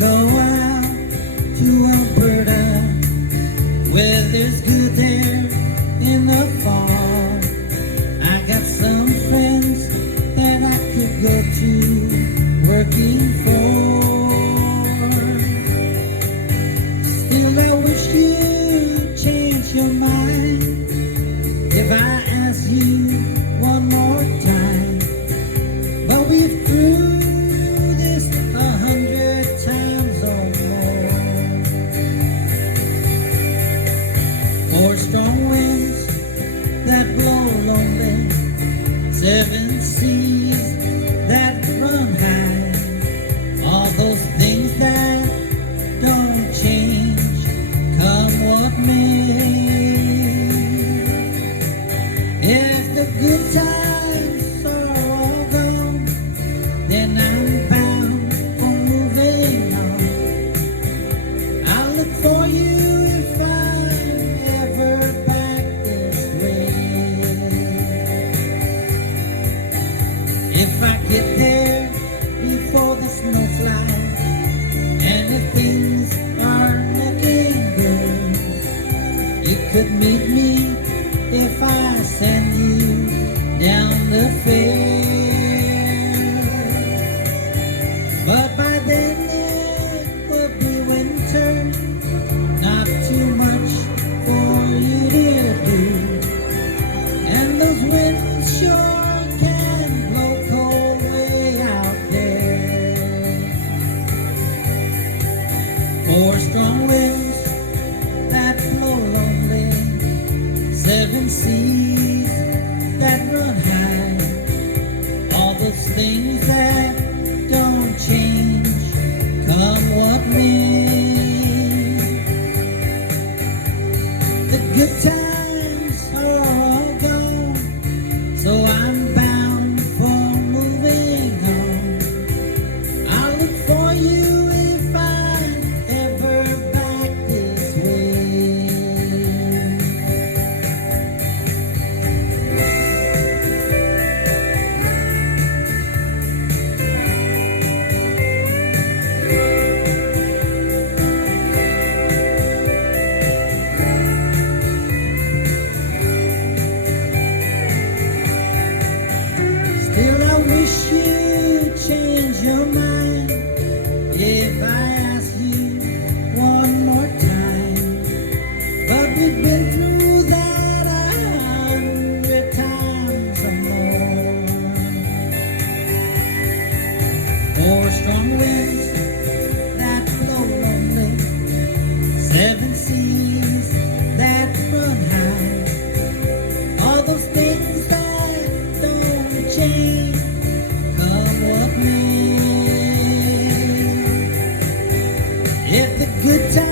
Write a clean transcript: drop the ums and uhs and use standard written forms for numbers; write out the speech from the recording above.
go out to Alberta, where there's good air in the fall. I got some friends that I could go to working for. Still, I wish you'd change your mind if I ask you one more time. But we've through this 100 times or more. 4 strong winds that blow lonely, 7 seas that run high, all those things that don't change, come what may. If the good times are all gone, then I'm bound for moving on. I'll look for you if I'm ever back this way. If I get there before the snow flies, and if things are looking good, you could meet me if I send you down the fair. But by then it will be winter, not too much for you to do, and those winds sure can blow cold way out there. 4 strong winds that blow lonely, 7 seas that run high, all those things that don't change, come what may. The good times are all gone, so I'm bound for moving on. I'll look for you if I'm ever back this way. Still, I wish you'd change your mind if I ask you one more time. But we've been through that 100 times or more. 4 strong winds that blow lonely, 7 seas that run high, all those things that don't change, come what may. If the good times